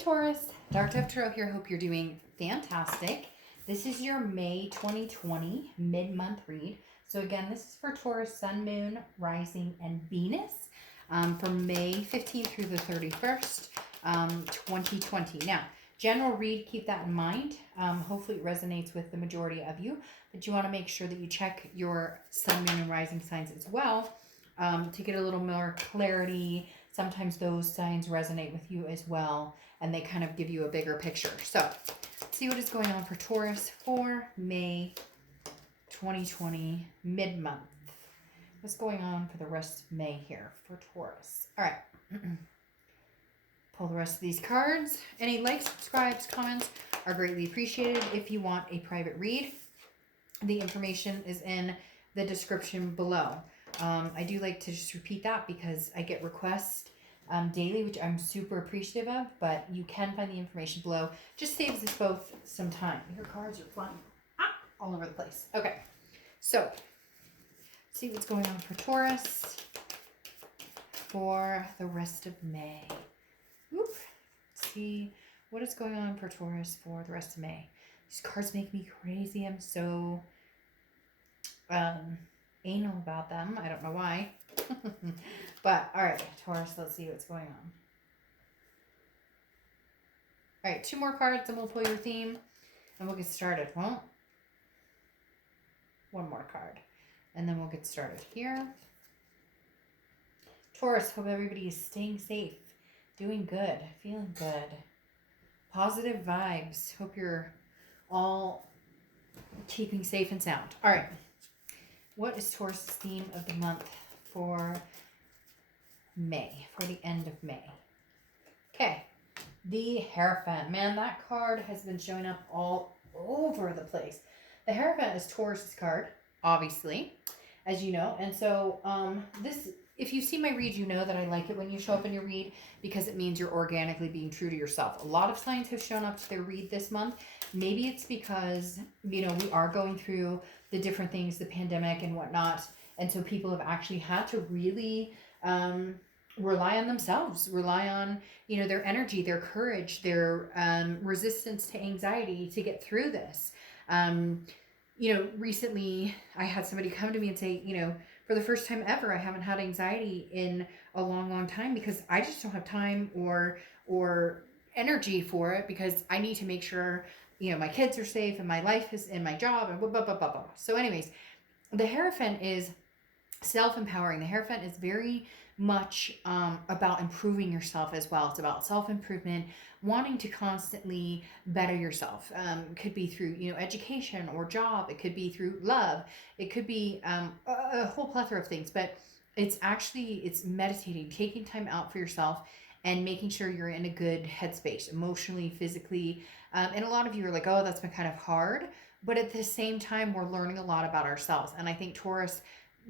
Taurus, Dark Dove Tarot here. Hope you're doing fantastic. This is your May 2020 mid-month read. So again, this is for Taurus, Sun, Moon, Rising, and Venus from May 15th through the 31st, 2020. Now, general read, keep that in mind. Hopefully it resonates with the majority of you, but you want to make sure that you check your Sun, Moon, and Rising signs as well to get a little more clarity. Sometimes those signs resonate with you as well, and they kind of give you a bigger picture. So, let's see what is going on for Taurus for May 2020 mid-month. What's going on for the rest of May here for Taurus? All right. Pull the rest of these cards. Any likes, subscribes, comments are greatly appreciated. If you want a private read, the information is in the description below. I do like to just repeat that because I get requests daily, which I'm super appreciative of, but you can find the information below. Just saves us both some time. Your cards are flying all over the place. Okay, so see what's going on for Taurus for the rest of May. Let's see what is going on for Taurus for the rest of May. These cards make me crazy. I'm so anal about them. I don't know why. But, all right, Taurus, let's see what's going on. All right, 2 more cards, and we'll pull your theme, and we'll get started. Well, 1 more card, and then we'll get started here. Taurus, hope everybody is staying safe, doing good, feeling good. Positive vibes. Hope you're all keeping safe and sound. All right. What is Taurus' theme of the month for May, for the end of May? Okay, the Hierophant. Man, that card has been showing up all over the place. The Hierophant is Taurus' card, obviously, as you know. And so if you see my read, you know that I like it when you show up in your read because it means you're organically being true to yourself. A lot of signs have shown up to their read this month. Maybe it's because, you know, we are going through the different things, the pandemic and whatnot. And so people have actually had to really rely on themselves, rely on, you know, their energy, their courage, their resistance to anxiety to get through this. You know, recently I had somebody come to me and say, you know, for the first time ever, I haven't had anxiety in a long, long time because I just don't have time or energy for it because I need to make sure, you know, my kids are safe and my life is in my job and blah, blah, blah, blah, blah. So anyways, the Hierophant is self-empowering. The Hierophant is very much about improving yourself as well. It's about self-improvement, wanting to constantly better yourself. Could be through, you know, education or job. It could be through love. It could be a whole plethora of things. But it's meditating, taking time out for yourself and making sure you're in a good headspace, emotionally, physically. And a lot of you are like, oh, that's been kind of hard. But at the same time, we're learning a lot about ourselves. And I think Taurus,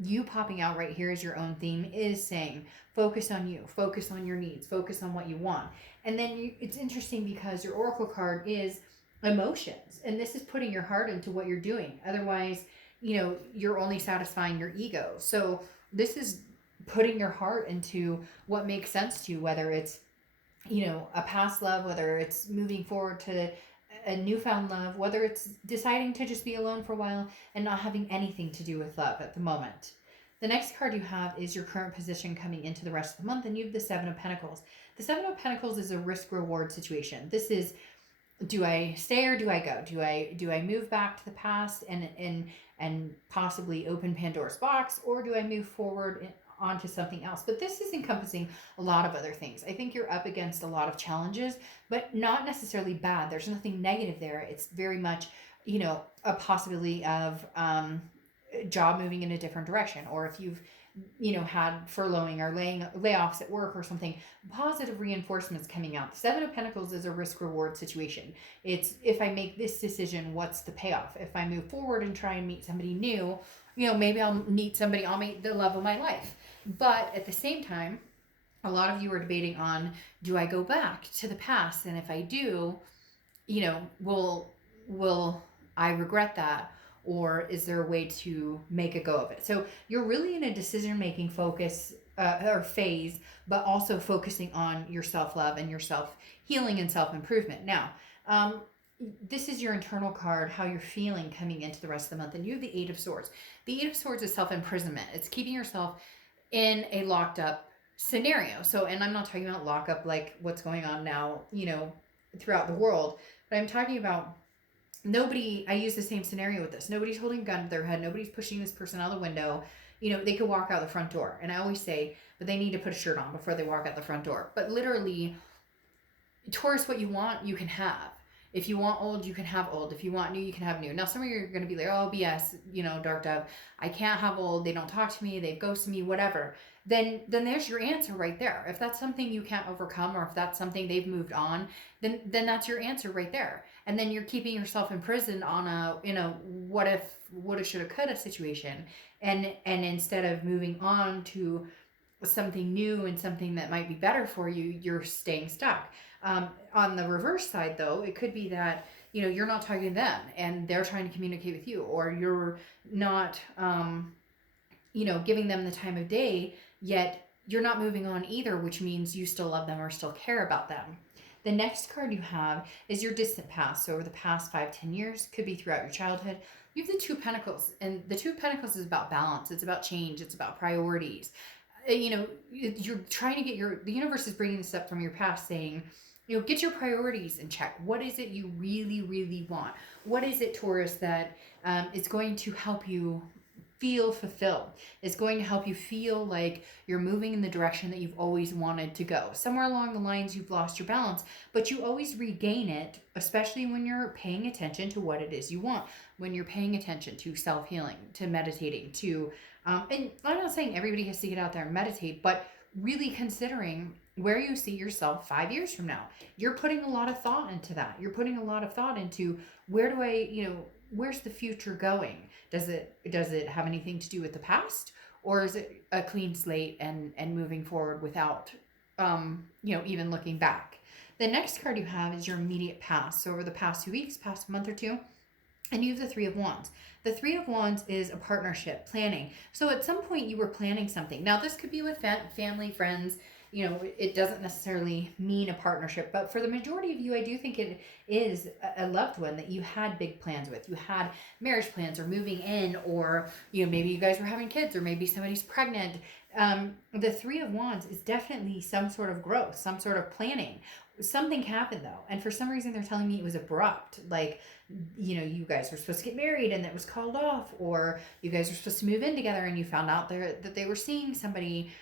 you popping out right here as your own theme is saying, focus on you, focus on your needs, focus on what you want. And then it's interesting because your oracle card is emotions. And this is putting your heart into what you're doing. Otherwise, you know, you're only satisfying your ego. So this is putting your heart into what makes sense to you, whether it's, you know, a past love, whether it's moving forward to a newfound love, whether it's deciding to just be alone for a while and not having anything to do with love at the moment. The next card you have is your current position coming into the rest of the month, and you have the 7 of Pentacles. The 7 of Pentacles is a risk-reward situation. This is, do I stay or do I go? Do I move back to the past and possibly open Pandora's box, or do I move forward onto something else? But this is encompassing a lot of other things. I think you're up against a lot of challenges, but not necessarily bad. There's nothing negative there. It's very much, you know, a possibility of job moving in a different direction, or if you've, you know, had furloughing or layoffs at work or something, positive reinforcements coming out. The 7 of Pentacles is a risk-reward situation. It's, if I make this decision, what's the payoff? If I move forward and try and meet somebody new, you know, maybe I'll meet the love of my life. But at the same time, a lot of you are debating on, do I go back to the past? And if I do, you know, will I regret that? Or is there a way to make a go of it? So you're really in a decision-making focus or phase, but also focusing on your self-love and your self-healing and self-improvement. Now, this is your internal card, how you're feeling coming into the rest of the month. And you have the Eight of Swords. The Eight of Swords is self-imprisonment. It's keeping yourself in a locked up scenario. So, and I'm not talking about lockup like what's going on now, throughout the world, but I'm talking about I use the same scenario with this. Nobody's holding a gun to their head. Nobody's pushing this person out the window. They could walk out the front door. And I always say, but they need to put a shirt on before they walk out the front door. But literally, Taurus, what you want, you can have. If you want old, you can have old. If you want new, you can have new. Now, some of you are going to be like, oh, BS, Dark Dove, I can't have old. They don't talk to me. They've ghosted me, whatever. Then there's your answer right there. If that's something you can't overcome, or if that's something they've moved on, then that's your answer right there. And then you're keeping yourself imprisoned on a, what if, woulda, shoulda, coulda situation. And instead of moving on to something new and something that might be better for you, you're staying stuck. On the reverse side, though, it could be that you're not talking to them and they're trying to communicate with you, or you're not giving them the time of day, yet you're not moving on either, which means you still love them or still care about them. The next card you have is your distant past. So over the past 5-10 years, could be throughout your childhood. You have the Two of Pentacles, and the Two of Pentacles is about balance. It's about change. It's about priorities. You're trying to get the universe is bringing this up from your past, saying, get your priorities in check. What is it you really, really want? What is it, Taurus, that is going to help you feel fulfilled? It's going to help you feel like you're moving in the direction that you've always wanted to go. Somewhere along the lines, you've lost your balance, but you always regain it, especially when you're paying attention to what it is you want, when you're paying attention to self-healing, to meditating, to, and I'm not saying everybody has to get out there and meditate, but really considering where you see yourself 5 years from now. You're putting a lot of thought into that. You're putting a lot of thought into where's the future going? Does it have anything to do with the past, or is it a clean slate and moving forward without even looking back? The next card you have is your immediate past. So over the past 2 weeks, past month or two, and you have the Three of Wands. The Three of Wands is a partnership, planning. So at some point you were planning something. Now this could be with family, friends. It doesn't necessarily mean a partnership, but for the majority of you, I do think it is a loved one that you had big plans with. You had marriage plans, or moving in, or maybe you guys were having kids, or maybe somebody's pregnant. The Three of Wands is definitely some sort of growth, some sort of planning. Something happened though, and for some reason they're telling me it was abrupt. Like, you guys were supposed to get married and that was called off, or you guys were supposed to move in together and you found out that they were seeing somebody.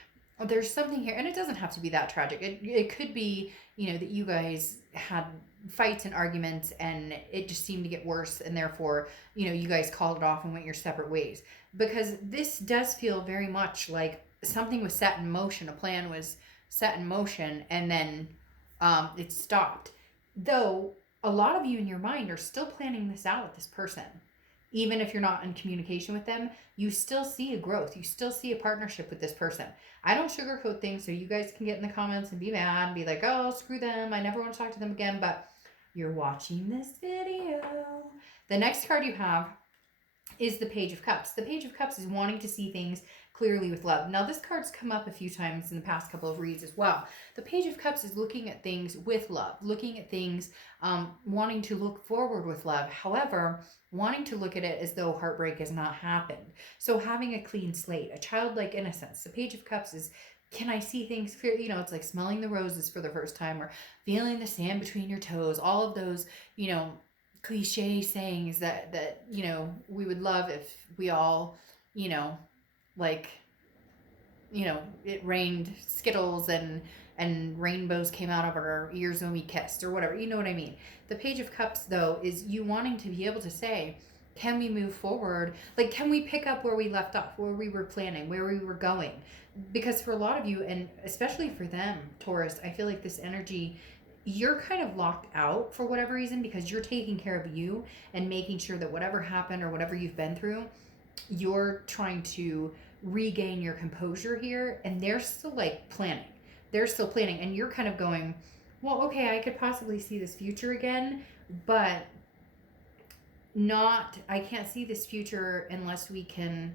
There's something here, and it doesn't have to be that tragic. It could be, that you guys had fights and arguments and it just seemed to get worse, and therefore, you guys called it off and went your separate ways. Because this does feel very much like something was set in motion, a plan was set in motion, and then it stopped. Though a lot of you in your mind are still planning this out with this person. Even if you're not in communication with them, you still see a growth. You still see a partnership with this person. I don't sugarcoat things, so you guys can get in the comments and be mad and be like, oh, screw them. I never want to talk to them again, but you're watching this video. The next card you have is the Page of Cups. The Page of Cups is wanting to see things clearly with love. Now, this card's come up a few times in the past couple of reads as well. The Page of Cups is looking at things with love, looking at things, wanting to look forward with love. However, wanting to look at it as though heartbreak has not happened. So having a clean slate, a childlike innocence. The Page of Cups is, can I see things clearly? It's like smelling the roses for the first time, or feeling the sand between your toes. All of those, cliche sayings that we would love if we all, it rained Skittles and rainbows came out of our ears when we kissed, or whatever. You know what I mean? The Page of Cups, though, is you wanting to be able to say, can we move forward? Like, can we pick up where we left off, where we were planning, where we were going? Because for a lot of you, and especially for them, Taurus, I feel like this energy, you're kind of locked out for whatever reason, because you're taking care of you and making sure that whatever happened or whatever you've been through, you're trying to regain your composure here, and they're still planning. They're still planning, and you're kind of going, well, okay, I could possibly see this future again, but I can't see this future unless we can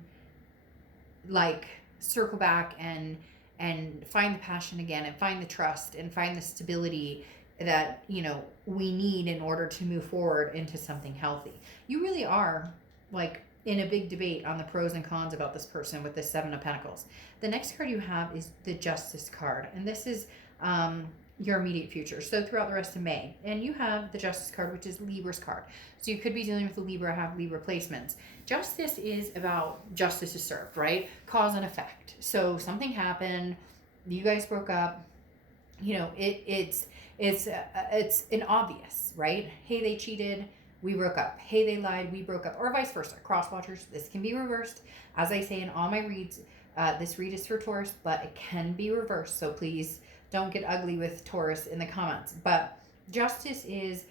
circle back and and find the passion again, and find the trust, and find the stability that, you know, we need in order to move forward into something healthy. You really are like in a big debate on the pros and cons about this person with the Seven of Pentacles. The next card you have is the Justice card, and this is your immediate future, so throughout the rest of May. And you have the Justice card, which is Libra's card, so you could be dealing with a Libra, have Libra placements. Justice is about justice is served, right? Cause and effect. So something happened, you guys broke up, you know, it's an obvious, right? Hey, they cheated, we broke up. Hey, they lied, we broke up. Or vice versa. Cross watchers, this can be reversed. As I say in all my reads, this read is for Taurus, but it can be reversed. So please don't get ugly with Taurus in the comments. But justice is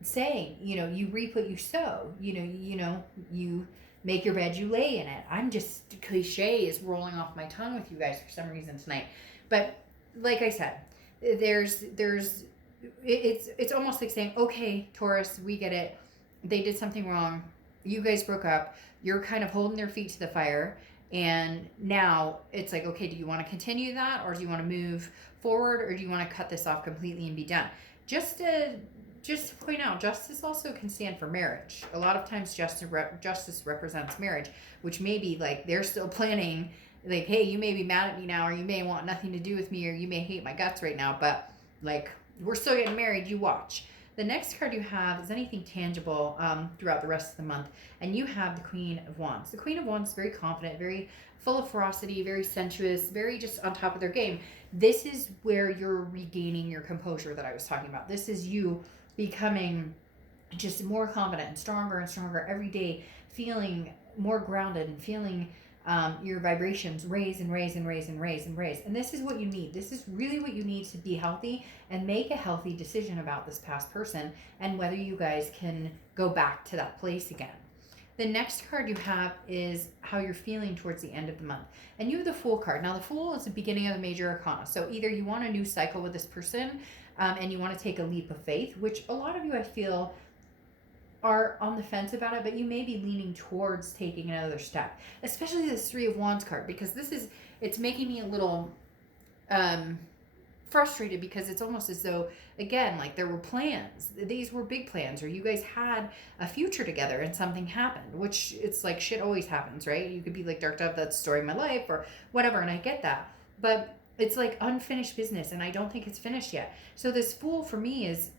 saying, you know, you reap what you sow. You know, you make your bed, you lay in it. I'm just, cliche is rolling off my tongue with you guys for some reason tonight. But like I said, it's almost like saying, okay, Taurus, we get it. They did something wrong. You guys broke up. You're kind of holding their feet to the fire. And now it's like, okay, do you want to continue that? Or do you want to move forward? Or do you want to cut this off completely and be done? Just to point out, justice also can stand for marriage. A lot of times justice represents marriage, which may be like they're still planning, like, hey, you may be mad at me now, or you may want nothing to do with me, or you may hate my guts right now, but like, we're still getting married, you watch. The next card you have is anything tangible throughout the rest of the month. And you have the Queen of Wands. The Queen of Wands is very confident, very full of ferocity, very sensuous, very just on top of their game. This is where you're regaining your composure that I was talking about. This is you becoming just more confident and stronger every day, feeling more grounded and feeling your vibrations raise and raise and raise and raise and raise. And this is what you need. This is really what you need to be healthy and make a healthy decision about this past person and whether you guys can go back to that place again. The next card you have is how you're feeling towards the end of the month. And you have the Fool card. Now, the Fool is the beginning of the major arcana. So either you want a new cycle with this person and you want to take a leap of faith, which a lot of you, I feel, are on the fence about it, but you may be leaning towards taking another step, especially this Three of Wands card, because it's making me a little frustrated, because it's almost as though, again, like there were plans. These were big plans, or you guys had a future together and something happened, which it's like shit always happens, right? You could be like, Dark Dove, that's the story of my life, or whatever, and I get that. But it's like unfinished business, and I don't think it's finished yet. So this Fool for me is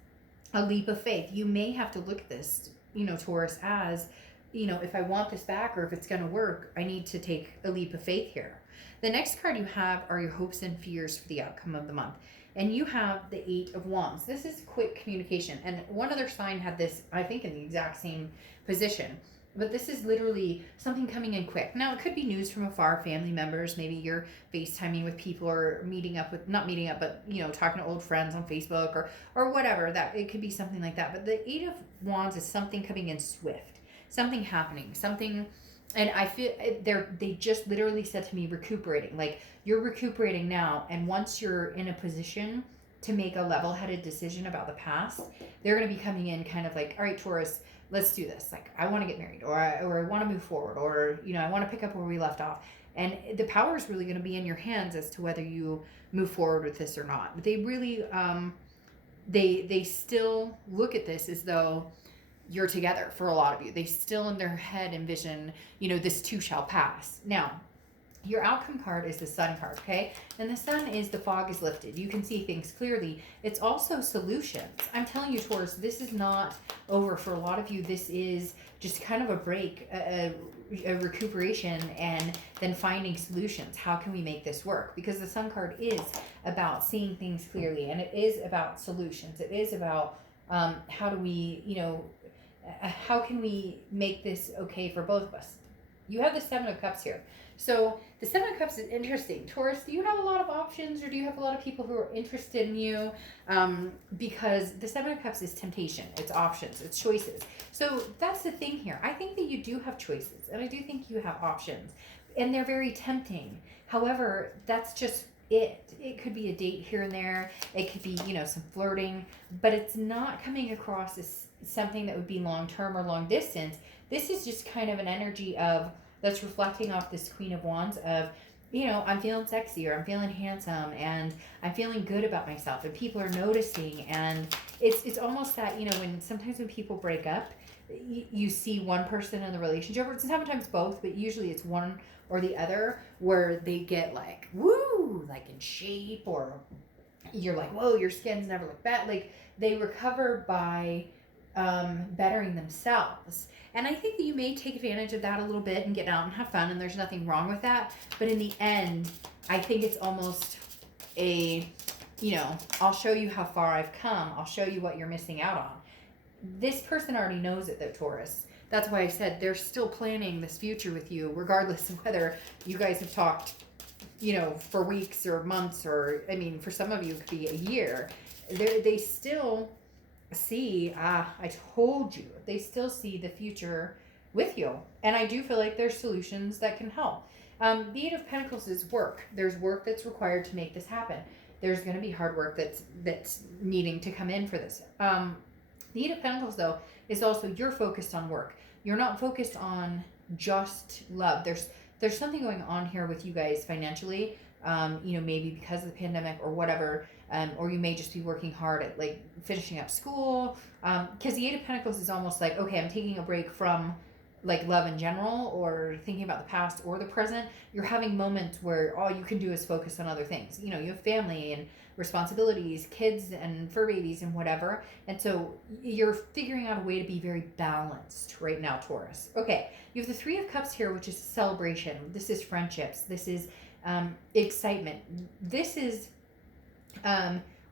a leap of faith. You may have to look at this, you know, Taurus, as, you know, if I want this back or if it's going to work, I need to take a leap of faith here. The next card you have are your hopes and fears for the outcome of the month. And you have the Eight of Wands. This is quick communication. And one other sign had this, I think, in the exact same position. But this is literally something coming in quick. Now, it could be news from afar, family members. Maybe you're FaceTiming with people, or meeting up with, not meeting up, but, you know, talking to old friends on Facebook or whatever. That it could be something like that. But the Eight of Wands is something coming in swift, something happening, something. And I feel they just literally said to me, recuperating. Like, you're recuperating now. And once you're in a position to make a level-headed decision about the past, they're going to be coming in kind of like, all right, Taurus, let's do this. Like, I want to get married, or I want to move forward, or, you know, I want to pick up where we left off. And the power is really going to be in your hands as to whether you move forward with this or not. But they really, they still look at this as though you're together. For a lot of you, they still in their head envision, you know, this too shall pass. Now, your outcome card is the Sun card, okay? And the Sun is the fog is lifted. You can see things clearly. It's also solutions. I'm telling you, Taurus, this is not over for a lot of you. This is just kind of a break, a recuperation, and then finding solutions. How can we make this work? Because the Sun card is about seeing things clearly, and it is about solutions. It is about how do we, you know, how can we make this okay for both of us? You have the Seven of Cups here. So the Seven of Cups is interesting. Taurus, do you have a lot of options, or do you have a lot of people who are interested in you? Because the Seven of Cups is temptation. It's options. It's choices. So that's the thing here. I think that you do have choices, and I do think you have options, and they're very tempting. However, that's just it. It could be a date here and there. It could be, you know, some flirting, but it's not coming across as something that would be long-term or long distance. This is just kind of an energy of, that's reflecting off this Queen of Wands of, I'm feeling sexy, or I'm feeling handsome, and I'm feeling good about myself, and people are noticing. And it's almost that, when sometimes when people break up, you see one person in the relationship, or it's sometimes both, but usually it's one or the other, where they get like, woo, like in shape, or you're like, whoa, your skin's never looked bad. Like, they recover by bettering themselves. And I think that you may take advantage of that a little bit and get out and have fun, and there's nothing wrong with that. But in the end, I think it's almost a, I'll show you how far I've come. I'll show you what you're missing out on. This person already knows it, though, Taurus. That's why I said they're still planning this future with you, regardless of whether you guys have talked, for weeks or months, or, I mean, for some of you, it could be a year. They still see, I told you, they still see the future with you. And I do feel like there's solutions that can help. The Eight of Pentacles is work. There's work that's required to make this happen. There's going to be hard work that's needing to come in for this. The Eight of Pentacles, though, is also, you're focused on work. You're not focused on just love. There's something going on here with you guys financially. Maybe because of the pandemic or whatever, or you may just be working hard at like finishing up school. Because the Eight of Pentacles is almost like, okay, I'm taking a break from like love in general, or thinking about the past or the present. You're having moments where all you can do is focus on other things. You have family and responsibilities, kids and fur babies and whatever. And so you're figuring out a way to be very balanced right now, Taurus. Okay, you have the Three of Cups here, which is celebration. This is friendships. This is excitement. This is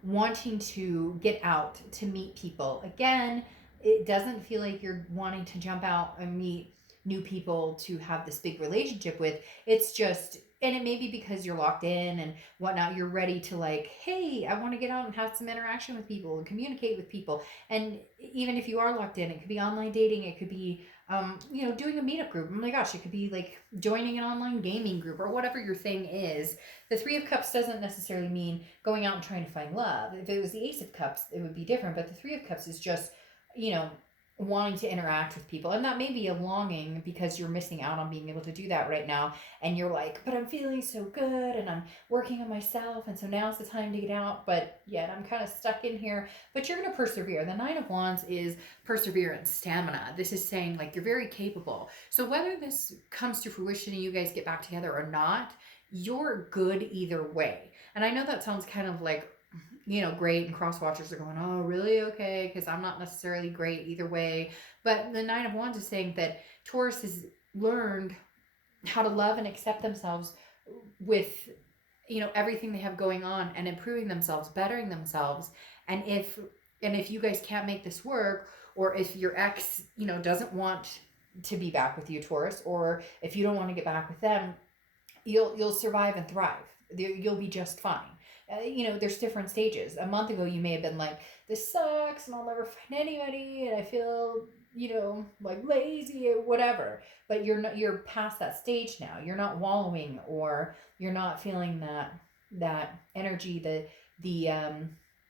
wanting to get out to meet people. Again, it doesn't feel like you're wanting to jump out and meet new people to have this big relationship with. It's just, and it may be because you're locked in and whatnot, you're ready to like, hey, I want to get out and have some interaction with people and communicate with people. And even if you are locked in, it could be online dating, it could be doing a meetup group. Oh my gosh, it could be like joining an online gaming group, or whatever your thing is. The Three of Cups doesn't necessarily mean going out and trying to find love. If it was the Ace of Cups, it would be different. But the Three of Cups is just, wanting to interact with people. And that may be a longing because you're missing out on being able to do that right now. And you're like, but I'm feeling so good and I'm working on myself. And so now's the time to get out. But yet I'm kind of stuck in here. But you're going to persevere. The Nine of Wands is perseverance, stamina. This is saying like you're very capable. So whether this comes to fruition and you guys get back together or not, you're good either way. And I know that sounds kind of like, great, and cross watchers are going, oh, really? Okay, because I'm not necessarily great either way. But the Nine of Wands is saying that Taurus has learned how to love and accept themselves with, everything they have going on, and improving themselves, bettering themselves. And if you guys can't make this work, or if your ex, doesn't want to be back with you, Taurus, or if you don't want to get back with them, you'll survive and thrive. You'll be just fine. There's different stages. A month ago, you may have been like, this sucks and I'll never find anybody and I feel, like lazy or whatever. But you're past that stage now. You're not wallowing, or you're not feeling that energy, the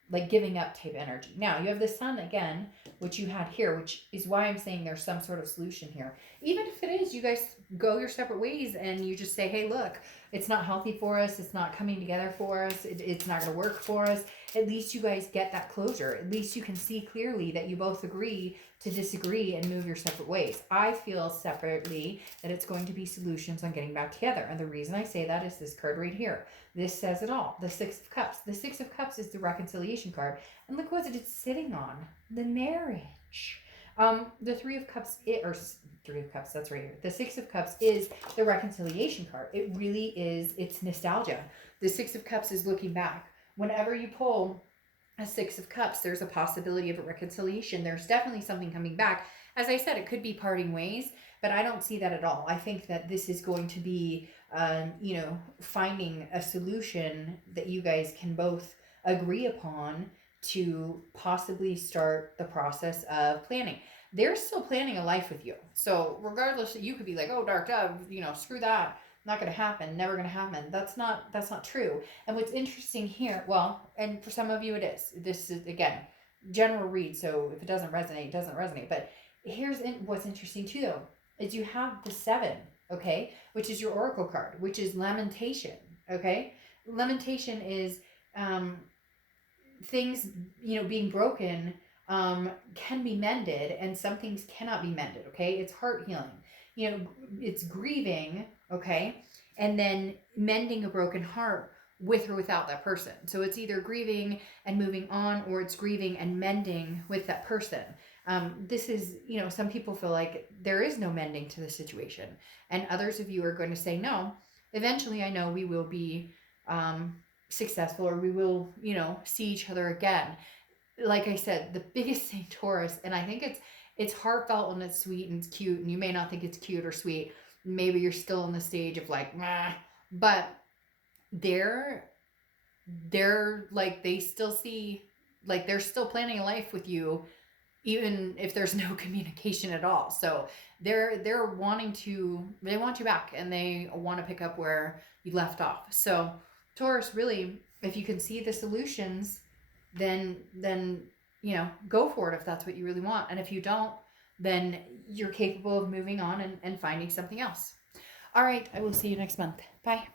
like giving up type energy. Now you have the Sun again, which you had here, which is why I'm saying there's some sort of solution here. Even if it is, you guys go your separate ways and you just say, hey, look, it's not healthy for us. It's not coming together for us. It's not going to work for us. At least you guys get that closure. At least you can see clearly that you both agree to disagree and move your separate ways. I feel separately that it's going to be solutions on getting back together. And the reason I say that is this card right here. This says it all. The Six of Cups. The Six of Cups is the reconciliation card. And look what it's sitting on. The marriage. The Three of Cups, Three of Cups, that's right here. The Six of Cups is the reconciliation card. It really is, it's nostalgia. The Six of Cups is looking back. Whenever you pull a Six of Cups, there's a possibility of a reconciliation. There's definitely something coming back. As I said, it could be parting ways, but I don't see that at all. I think that this is going to be, finding a solution that you guys can both agree upon to possibly start the process of planning. They're still planning a life with you. So regardless, you could be like, oh, Dark Dove, screw that. Not going to happen. Never going to happen. That's not true. And what's interesting here, well, and for some of you it is. This is, again, general read. So if it doesn't resonate, it doesn't resonate. But here's what's interesting too, though, is you have the Seven okay, which is your oracle card, which is lamentation, okay? Lamentation is things, you know, being broken can be mended, and some things cannot be mended, okay? It's heart healing. You know, it's grieving, okay? And then mending a broken heart with or without that person. So it's either grieving and moving on, or it's grieving and mending with that person. This is, you know, some people feel like there is no mending to the situation, and others of you are going to say, no, eventually I know we will be successful, or we will, you know, see each other again. Like I said, the biggest thing, Taurus, and I think it's heartfelt and it's sweet and it's cute, and you may not think it's cute or sweet. Maybe you're still in the stage of like, meh, but they're like, they still see, like, they're still planning a life with you, even if there's no communication at all. So they're wanting to, they want you back, and they want to pick up where you left off. So Taurus, really, if you can see the solutions, then you know, go for it if that's what you really want. And if you don't, then you're capable of moving on and finding something else. All right, I will see you next month. Bye.